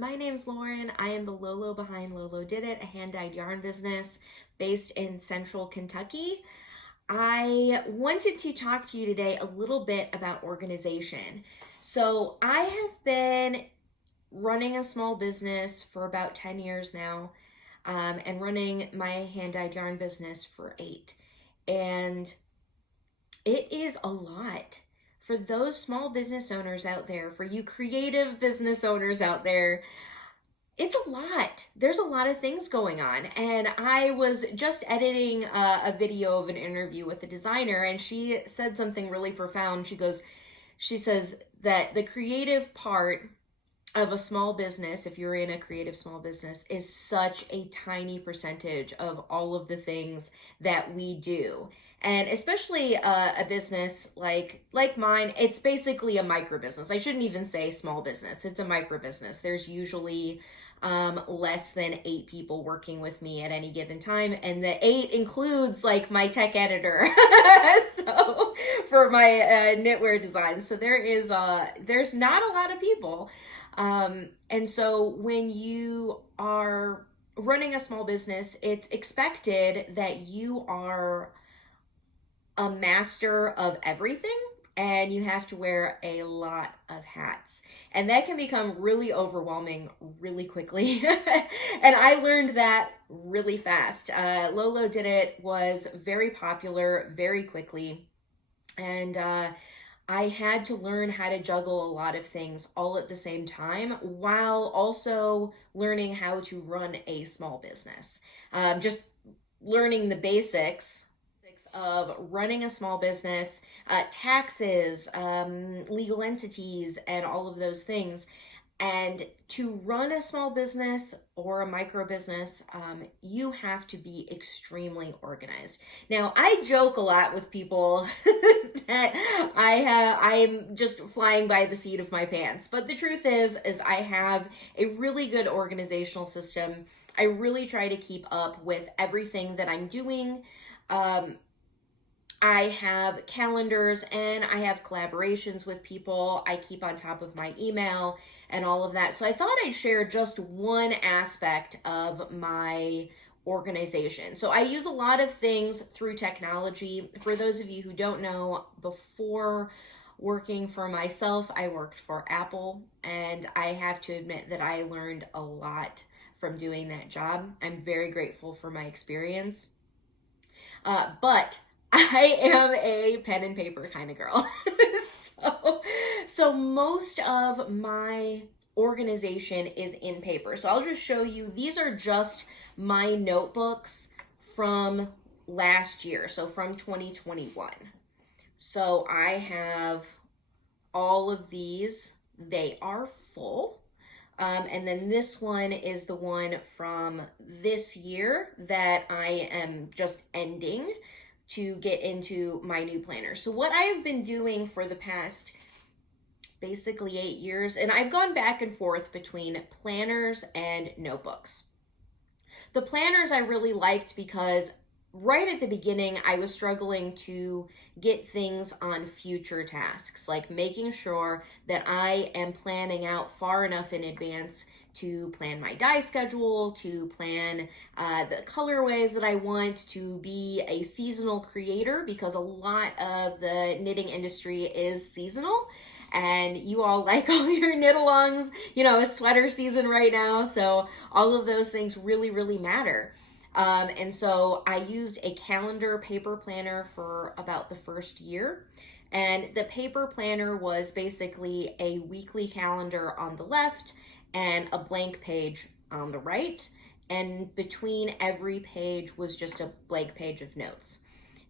My name's Lauren. I am the Lolo behind LOLODIDIT, a hand-dyed yarn business based in central Kentucky. I wanted to talk to you today a little bit about organization. So I have been running a small business for about 10 years now, and running my hand-dyed yarn business for 8. And it is a lot. For those small business owners out there, for you creative business owners out there, it's a lot. There's a lot of things going on. And I was just editing a video of an interview with a designer, and she said something really profound. She says that the creative part of a small business, if you're in a creative small business, is such a tiny percentage of all of the things that we do. And especially a business like mine, it's basically a micro business. I shouldn't even say small business. It's a micro business. There's usually less than 8 people working with me at any given time, and the 8 includes like my tech editor. So for my knitwear design, so there's not a lot of people. And so when you are running a small business, it's expected that you are a master of everything, and you have to wear a lot of hats, and that can become really overwhelming really quickly. And I learned that really fast. LOLODIDIT was very popular very quickly, and I had to learn how to juggle a lot of things all at the same time while also learning how to run a small business. Just learning the basics of running a small business, taxes, legal entities, and all of those things. And to run a small business or a micro business, you have to be extremely organized. Now, I joke a lot with people that I'm just flying by the seat of my pants. But the truth is I have a really good organizational system. I really try to keep up with everything that I'm doing. I have calendars and I have collaborations with people. I keep on top of my email and all of that. So I thought I'd share just one aspect of my organization. So I use a lot of things through technology. For those of you who don't know, before working for myself, I worked for Apple, and I have to admit that I learned a lot from doing that job. I'm very grateful for my experience. But I am a pen and paper kind of girl. So most of my organization is in paper. So I'll just show you, these are just my notebooks from last year, so from 2021. So I have all of these. They are full. And then this one is the one from this year that I am just ending to get into my new planner. So what I've been doing for the past basically 8 years, and I've gone back and forth between planners and notebooks. The planners I really liked because right at the beginning, I was struggling to get things on future tasks, like making sure that I am planning out far enough in advance to plan my dye schedule, to plan the colorways that I want, to be a seasonal creator, because a lot of the knitting industry is seasonal. And you all like all your knit-alongs. You know, it's sweater season right now, so all of those things really, really matter. And so I used a calendar paper planner for about the first year. And the paper planner was basically a weekly calendar on the left and a blank page on the right. And between every page was just a blank page of notes.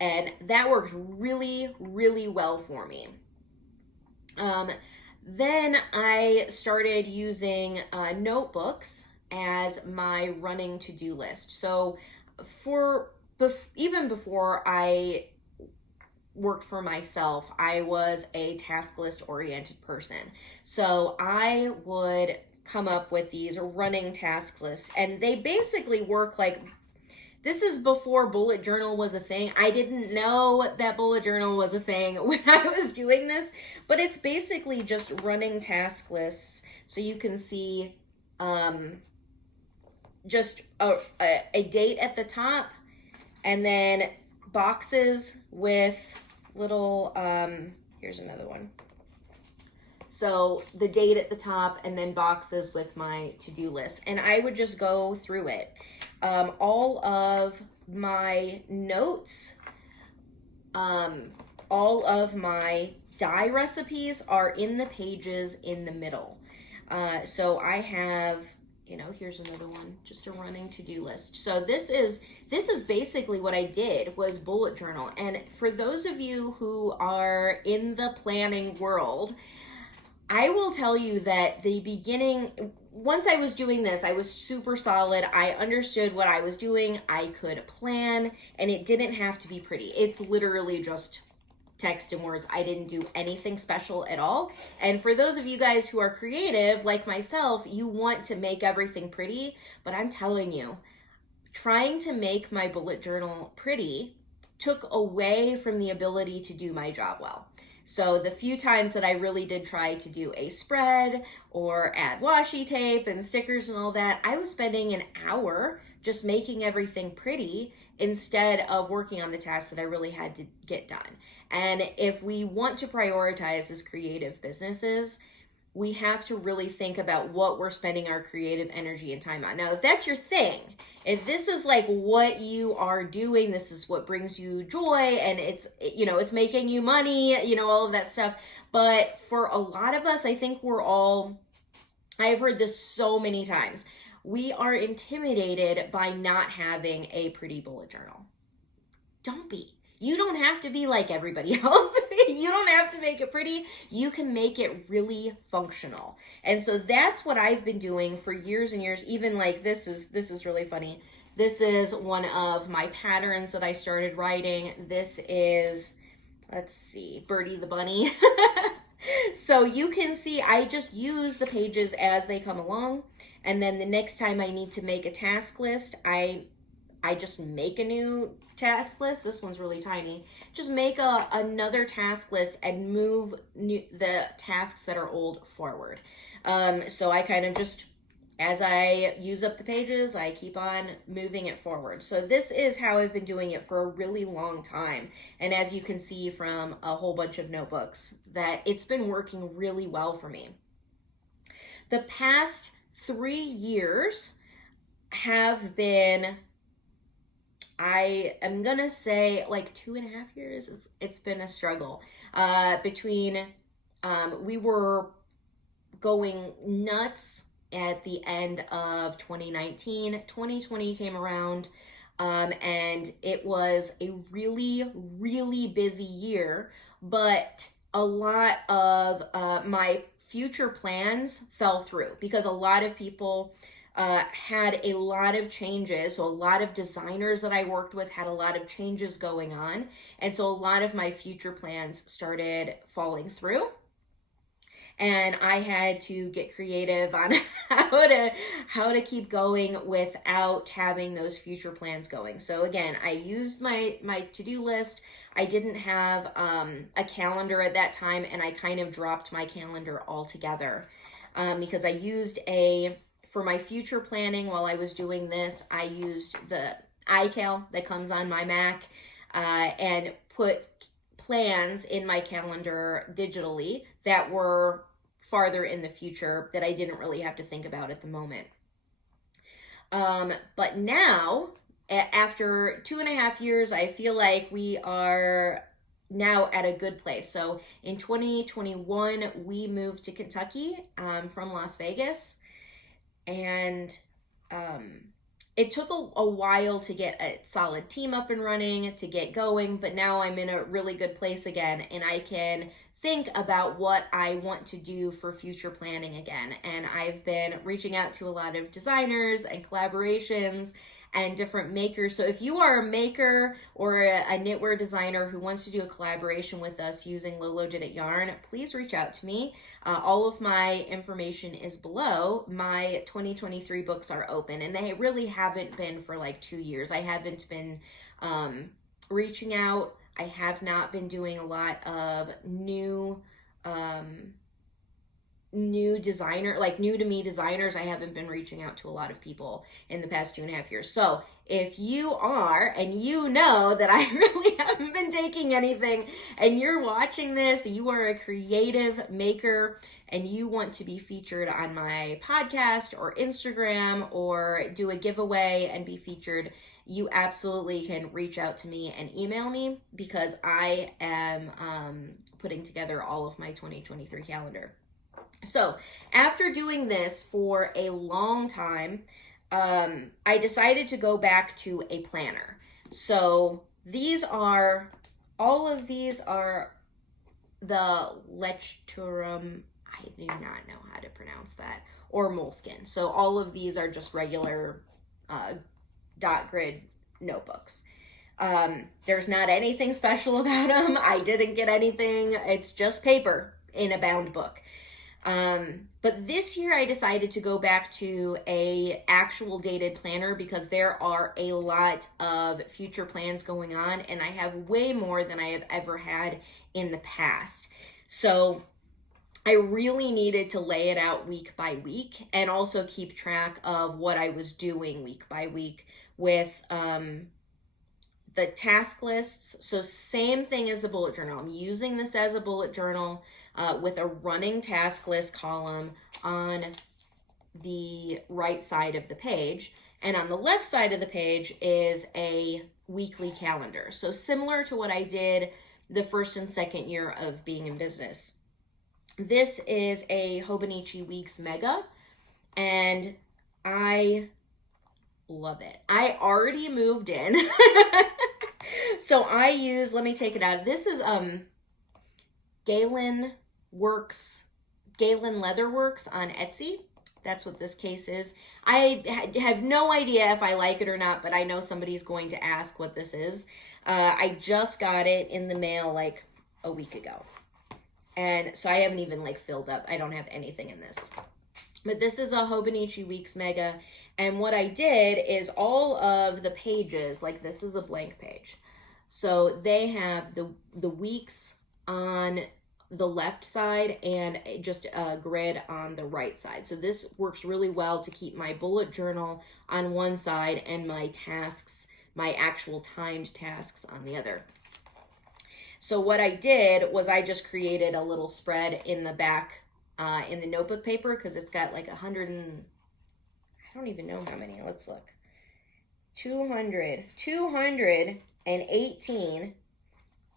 And that worked really, really well for me. Then I started using notebooks as my running to-do list. So even before I worked for myself, I was a task list oriented person. So I would come up with these running task lists, and they basically work like, this is before bullet journal was a thing. I didn't know that bullet journal was a thing when I was doing this, but it's basically just running task lists. So you can see just a date at the top, and then boxes with little, here's another one. So the date at the top, and then boxes with my to-do list. And I would just go through it. All of my notes, all of my die recipes are in the pages in the middle. So I have, here's another one, just a running to-do list. So this is basically what I did, was bullet journal. And for those of you who are in the planning world, I will tell you that the beginning, once I was doing this, I was super solid. I understood what I was doing. I could plan, and it didn't have to be pretty. It's literally just text and words. I didn't do anything special at all. And for those of you guys who are creative, like myself, you want to make everything pretty, but I'm telling you, trying to make my bullet journal pretty took away from the ability to do my job well. So the few times that I really did try to do a spread or add washi tape and stickers and all that, I was spending an hour just making everything pretty instead of working on the tasks that I really had to get done. And if we want to prioritize as creative businesses, we have to really think about what we're spending our creative energy and time on. Now, if that's your thing, if this is like what you are doing, this is what brings you joy, and it's making you money, all of that stuff. But for a lot of us, I think I've heard this so many times, we are intimidated by not having a pretty bullet journal. Don't be. You don't have to be like everybody else. You don't have to make it pretty. You can make it really functional. And so that's what I've been doing for years and years. Even like this is really funny. This is one of my patterns that I started writing. This is, let's see, Birdie the Bunny. So you can see I just use the pages as they come along. And then the next time I need to make a task list, I just make a new task list. This one's really tiny. Just make another task list and move the tasks that are old forward. So I kind of just, as I use up the pages, I keep on moving it forward. So this is how I've been doing it for a really long time. And as you can see from a whole bunch of notebooks, that it's been working really well for me. The past 3 years have been, I am gonna say like 2.5 years. It's been a struggle. We were going nuts at the end of 2019. 2020 came around, and it was a really, really busy year, but a lot of my future plans fell through because a lot of people had a lot of changes. So a lot of designers that I worked with had a lot of changes going on. And so a lot of my future plans started falling through. And I had to get creative on how to keep going without having those future plans going. So again, I used my to-do list. I didn't have a calendar at that time, and I kind of dropped my calendar altogether because I used for my future planning while I was doing this, I used the iCal that comes on my Mac and put plans in my calendar digitally that were farther in the future that I didn't really have to think about at the moment. But now, after 2.5 years, I feel like we are now at a good place. So in 2021, we moved to Kentucky from Las Vegas. And it took a while to get a solid team up and running, to get going, but now I'm in a really good place again, and I can think about what I want to do for future planning again. And I've been reaching out to a lot of designers and collaborations and different makers. So if you are a maker or a knitwear designer who wants to do a collaboration with us using LOLODIDIT yarn, please reach out to me. All of my information is below. My 2023 books are open, and they really haven't been for like 2 years. I haven't been reaching out. I have not been doing a lot of new new designer, like new to me designers, I haven't been reaching out to a lot of people in the past 2.5 years. So if you are, and you know that I really haven't been taking anything, and you're watching this, you are a creative maker, and you want to be featured on my podcast or Instagram or do a giveaway and be featured, you absolutely can reach out to me and email me, because I am putting together all of my 2023 calendar. So after doing this for a long time, I decided to go back to a planner. So all of these are the Lecturum, I do not know how to pronounce that, or Moleskine. So all of these are just regular dot grid notebooks. There's not anything special about them. I didn't get anything. It's just paper in a bound book. But this year I decided to go back to a actual dated planner, because there are a lot of future plans going on, and I have way more than I have ever had in the past. So I really needed to lay it out week by week, and also keep track of what I was doing week by week with the task lists. So same thing as the bullet journal. I'm using this as a bullet journal with a running task list column on the right side of the page. And on the left side of the page is a weekly calendar. So similar to what I did the first and second year of being in business. This is a Hobonichi Weeks Mega, and I love it. I already moved in. So I use, let me take it out. This is Galen Leatherworks on Etsy. That's what this case is. I have no idea if I like it or not, but I know somebody's going to ask what this is. I just got it in the mail like a week ago. And so I haven't even like filled up. I don't have anything in this. But this is a Hobonichi Weeks Mega. And what I did is all of the pages, like this is a blank page. So they have the weeks on the left side and just a grid on the right side. So this works really well to keep my bullet journal on one side and my tasks, my actual timed tasks on the other. So what I did was I just created a little spread in the back in the notebook paper, because it's got like 100 and I don't even know how many. Let's look. 218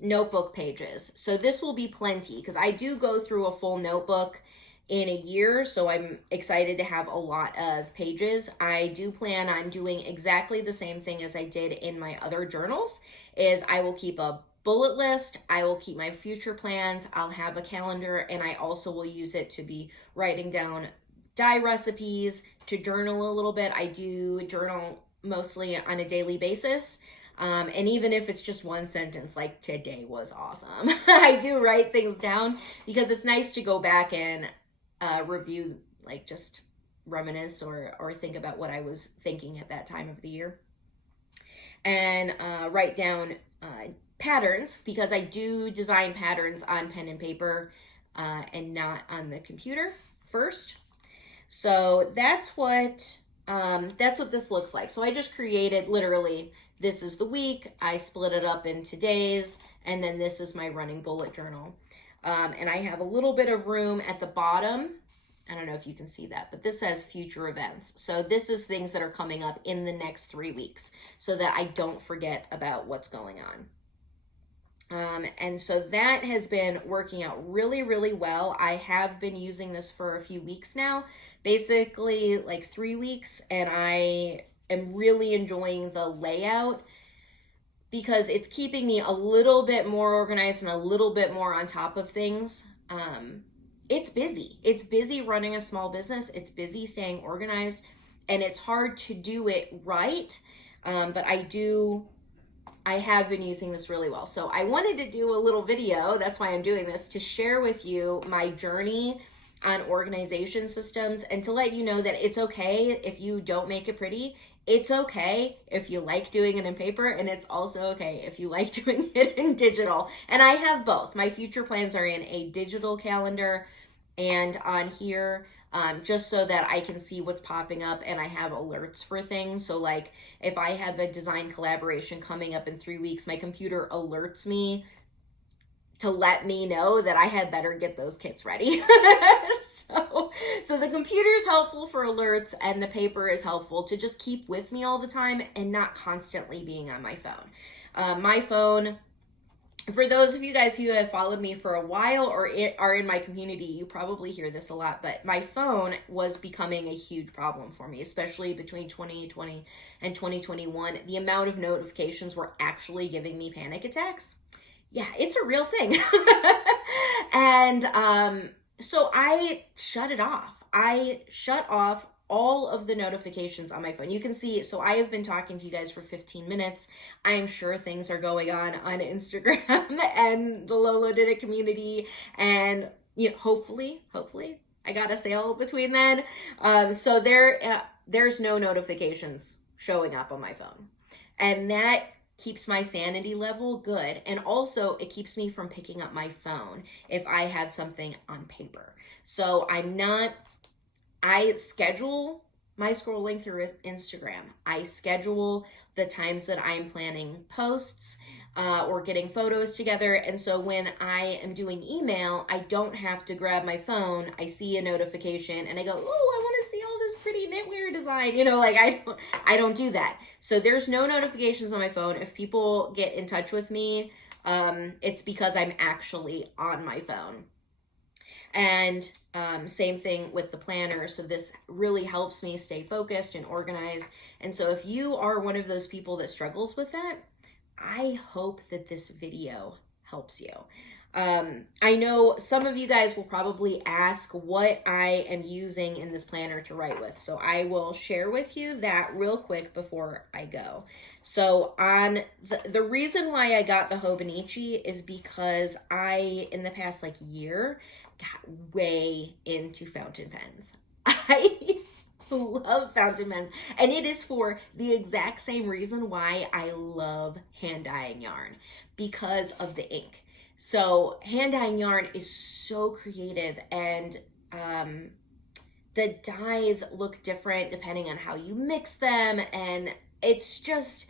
notebook pages. So this will be plenty, because I do go through a full notebook in a year, so I'm excited to have a lot of pages. I do plan on doing exactly the same thing as I did in my other journals, is I will keep a bullet list, I will keep my future plans, I'll have a calendar, and I also will use it to be writing down dye recipes, to journal a little bit. I do journal mostly on a daily basis. And even if it's just one sentence, like today was awesome, I do write things down, because it's nice to go back and review, like just reminisce or think about what I was thinking at that time of the year. And write down patterns, because I do design patterns on pen and paper and not on the computer first. So that's what this looks like. So I just created, literally, this is the week, I split it up into days, and then this is my running bullet journal. And I have a little bit of room at the bottom. I don't know if you can see that, but this says future events. So this is things that are coming up in the next 3 weeks, so that I don't forget about what's going on. And so that has been working out really, really well. I have been using this for a few weeks now, basically like 3 weeks, and I am really enjoying the layout, because it's keeping me a little bit more organized and a little bit more on top of things. It's busy. It's busy running a small business. It's busy staying organized, and it's hard to do it right. But I have been using this really well. So I wanted to do a little video, that's why I'm doing this, to share with you my journey on organization systems, and to let you know that it's okay if you don't make it pretty. It's okay if you like doing it in paper, and it's also okay if you like doing it in digital. And I have both. My future plans are in a digital calendar, and on here, just so that I can see what's popping up and I have alerts for things. So like if I have a design collaboration coming up in 3 weeks, my computer alerts me to let me know that I had better get those kits ready. So the computer is helpful for alerts, and the paper is helpful to just keep with me all the time and not constantly being on my phone. My phone, for those of you guys who have followed me for a while or are in my community, you probably hear this a lot, but my phone was becoming a huge problem for me, especially between 2020 and 2021. The amount of notifications were actually giving me panic attacks. Yeah, it's a real thing. And so I shut it off. I shut off all of the notifications on my phone. You can see, so I have been talking to you guys for 15 minutes. I'm sure things are going on Instagram and the LOLODIDIT community, and you know, hopefully I got a sale between then. So there's no notifications showing up on my phone, and that keeps my sanity level good. And also it keeps me from picking up my phone if I have something on paper. So I schedule my scrolling through Instagram. I schedule the times that I'm planning posts or getting photos together. And so when I am doing email, I don't have to grab my phone. I see a notification and I go, oh, I want to see all this pretty knitwear design. You know, like I don't do that. So there's no notifications on my phone. If people get in touch with me, it's because I'm actually on my phone. And same thing with the planner. So this really helps me stay focused and organized. And so if you are one of those people that struggles with that, I hope that this video helps you. I know some of you guys will probably ask what I am using in this planner to write with. So I will share with you that real quick before I go. So on the reason why I got the Hobonichi is because I, in the past like year, got way into fountain pens. I love fountain pens, and it is for the exact same reason why I love hand dyeing yarn, because of the ink. So hand dyeing yarn is so creative, and the dyes look different depending on how you mix them, and it just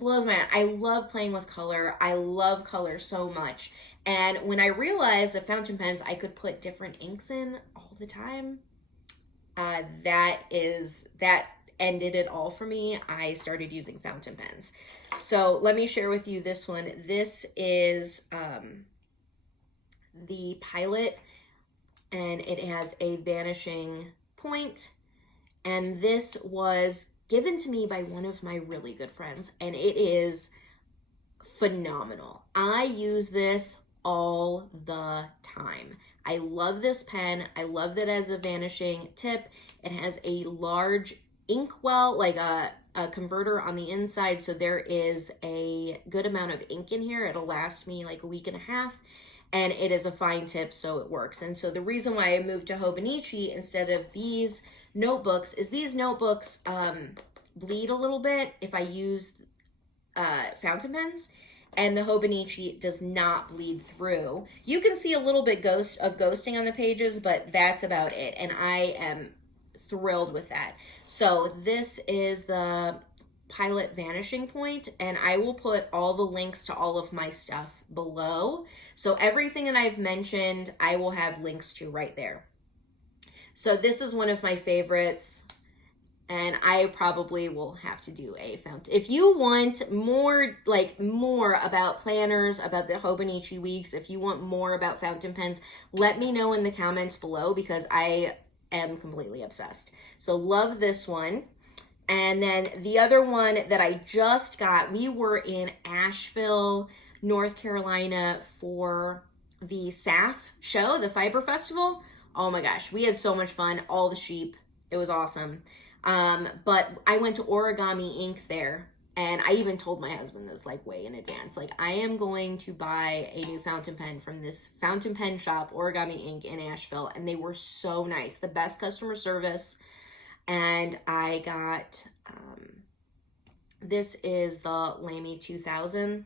blows my mind. I love playing with color. I love color so much. And when I realized that fountain pens I could put different inks in all the time, that ended it all for me. I started using fountain pens. So let me share with you this one. This is the Pilot, and it has a vanishing point. And this was given to me by one of my really good friends, and it is phenomenal. I use this all the time. I love this pen. I love that it has a vanishing tip. It has a large inkwell, like a converter on the inside, so there is a good amount of ink in here. It'll last me like a week and a half, and it is a fine tip, so it works. And so the reason why I moved to Hobonichi instead of these notebooks is these notebooks bleed a little bit if I use fountain pens, and the Hobonichi does not bleed through. You can see a little bit of ghosting on the pages, but that's about it, and I am thrilled with that. So this is the Pilot Vanishing Point, and I will put all the links to all of my stuff below. So everything that I've mentioned, I will have links to right there. So this is one of my favorites, and I probably will have to do a fountain. If you want more about planners, about the Hobonichi weeks, if you want more about fountain pens, let me know in the comments below, because I am completely obsessed. So love this one. And then the other one that I just got, we were in Asheville, North Carolina for the SAF show, the Fiber Festival. Oh my gosh, we had so much fun. All the sheep. It was awesome. But I went to Origami Ink there, and I even told my husband this like way in advance. Like, I am going to buy a new fountain pen from this fountain pen shop, Origami Ink in Asheville, and they were so nice. The best customer service. And I got, this is the Lamy 2000.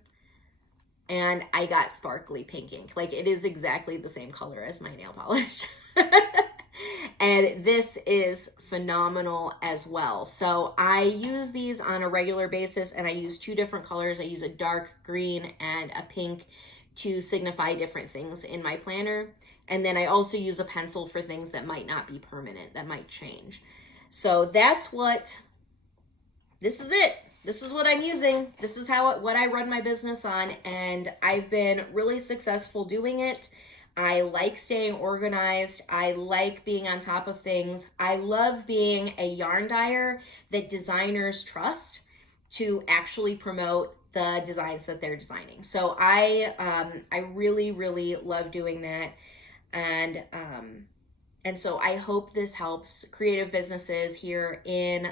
and I got sparkly pink ink. Like, it is exactly the same color as my nail polish. And this is phenomenal as well. So I use these on a regular basis, and I use two different colors. I use a dark green and a pink to signify different things in my planner. And then I also use a pencil for things that might not be permanent, that might change. So this is it. This is what I'm using. This is what I run my business on, and I've been really successful doing it. I like staying organized. I like being on top of things. I love being a yarn dyer that designers trust to actually promote the designs that they're designing. So I really, really love doing that. And so I hope this helps creative businesses here in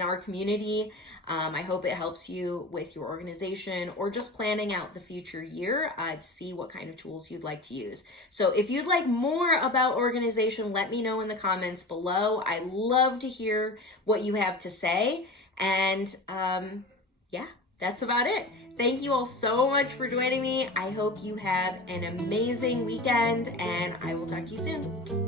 our community. I hope it helps you with your organization or just planning out the future year to see what kind of tools you'd like to use. So if you'd like more about organization, let me know in the comments below. I love to hear what you have to say. And yeah, that's about it. Thank you all so much for joining me. I hope you have an amazing weekend, and I will talk to you soon.